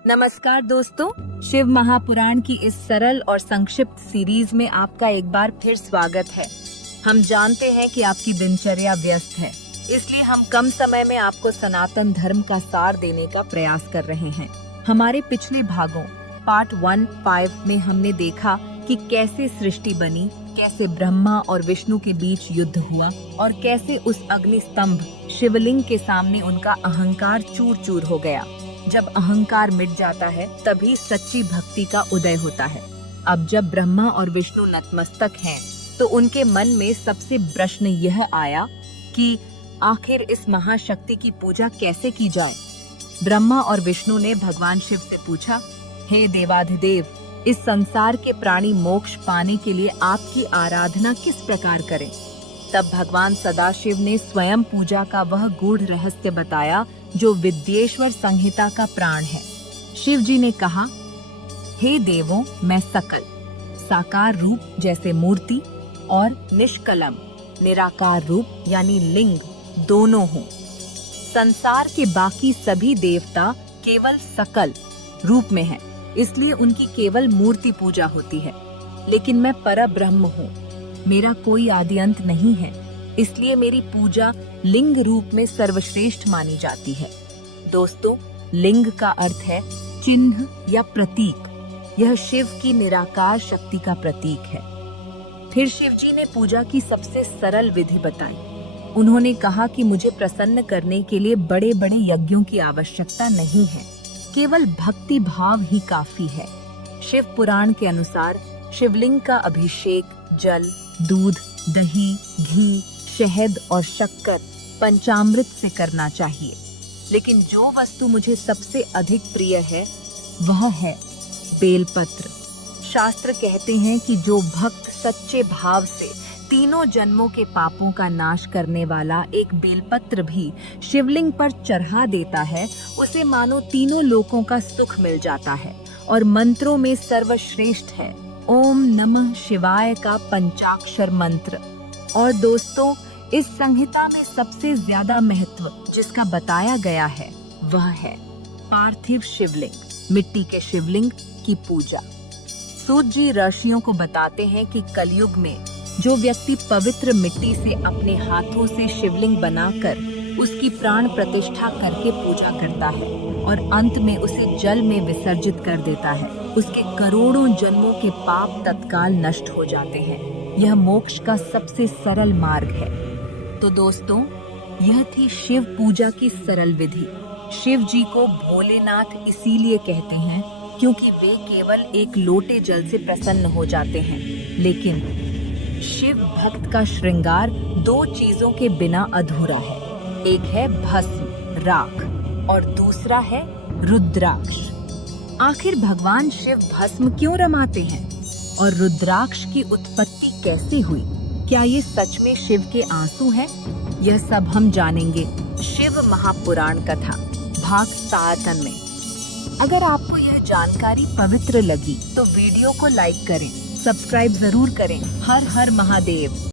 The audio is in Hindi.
नमस्कार दोस्तों, शिव महापुराण की इस सरल और संक्षिप्त सीरीज में आपका एक बार फिर स्वागत है। हम जानते हैं कि आपकी दिनचर्या व्यस्त है, इसलिए हम कम समय में आपको सनातन धर्म का सार देने का प्रयास कर रहे हैं। हमारे पिछले भागों पार्ट 1-5 में हमने देखा कि कैसे सृष्टि बनी, कैसे ब्रह्मा और विष्णु के बीच युद्ध हुआ और कैसे उस अग्नि स्तंभ शिवलिंग के सामने उनका अहंकार चूर चूर हो गया। जब अहंकार मिट जाता है तभी सच्ची भक्ति का उदय होता है। अब जब ब्रह्मा और विष्णु नतमस्तक हैं, तो उनके मन में सबसे प्रश्न यह आया कि आखिर इस महाशक्ति की पूजा कैसे की जाए। ब्रह्मा और विष्णु ने भगवान शिव से पूछा, हे देवाधिदेव, इस संसार के प्राणी मोक्ष पाने के लिए आपकी आराधना किस प्रकार करें। तब भगवान सदाशिव ने स्वयं पूजा का वह गूढ़ रहस्य बताया जो विद्येश्वर संहिता का प्राण है। शिव जी ने कहा, हे देवों, मैं सकल साकार रूप जैसे मूर्ति और निष्कलम निराकार रूप यानी लिंग दोनों हूँ। संसार के बाकी सभी देवता केवल सकल रूप में हैं, इसलिए उनकी केवल मूर्ति पूजा होती है। लेकिन मैं परब्रह्म हूँ, मेरा कोई आदि अंत नहीं है, इसलिए मेरी पूजा लिंग रूप में सर्वश्रेष्ठ मानी जाती है। दोस्तों, लिंग का अर्थ है चिन्ह या प्रतीक। यह शिव की निराकार शक्ति का प्रतीक है। फिर शिव जी ने पूजा की सबसे सरल विधि बताई। उन्होंने कहा कि मुझे प्रसन्न करने के लिए बड़े बड़े यज्ञों की आवश्यकता नहीं है, केवल भक्ति भाव ही काफी है। शिव पुराण के अनुसार शिवलिंग का अभिषेक जल, दूध, दही, घी, शहद और शक्कर पंचामृत से करना चाहिए। लेकिन जो वस्तु मुझे सबसे अधिक प्रिय है वह है बेलपत्र। शास्त्र कहते हैं कि जो भक्त सच्चे भाव से तीनों जन्मों के पापों का नाश करने वाला एक बेलपत्र भी शिवलिंग पर चढ़ा देता है, उसे मानो तीनों लोकों का सुख मिल जाता है और मंत्रों में सर्वश्रेष्ठ है ओम नमः शिवाय का पंचाक्षर मंत्र। और दोस्तों, इस संहिता में सबसे ज्यादा महत्व जिसका बताया गया है वह है पार्थिव शिवलिंग, मिट्टी के शिवलिंग की पूजा। सूत जी ऋषियों को बताते हैं कि कलयुग में जो व्यक्ति पवित्र मिट्टी से अपने हाथों से शिवलिंग बनाकर उसकी प्राण प्रतिष्ठा करके पूजा करता है और अंत में उसे जल में विसर्जित कर देता है, उसके करोड़ों जन्मों के पाप तत्काल नष्ट हो जाते हैं। यह मोक्ष का सबसे सरल मार्ग है। तो दोस्तों, यह थी शिव पूजा की सरल विधि। शिव जी को भोलेनाथ इसीलिए कहते हैं क्योंकि वे केवल एक लोटे जल से प्रसन्न हो जाते हैं। लेकिन शिव भक्त का श्रृंगार दो चीजों के बिना अधूरा है। एक है भस्म राख और दूसरा है रुद्राक्ष। आखिर भगवान शिव भस्म क्यों रमाते हैं और रुद्राक्ष की उत्पत्ति कैसे हुई? क्या ये सच में शिव के आंसू हैं? यह सब हम जानेंगे शिव महापुराण कथा भाग 7 में। अगर आपको यह जानकारी पवित्र लगी तो वीडियो को लाइक करें, सब्सक्राइब जरूर करें। हर हर महादेव।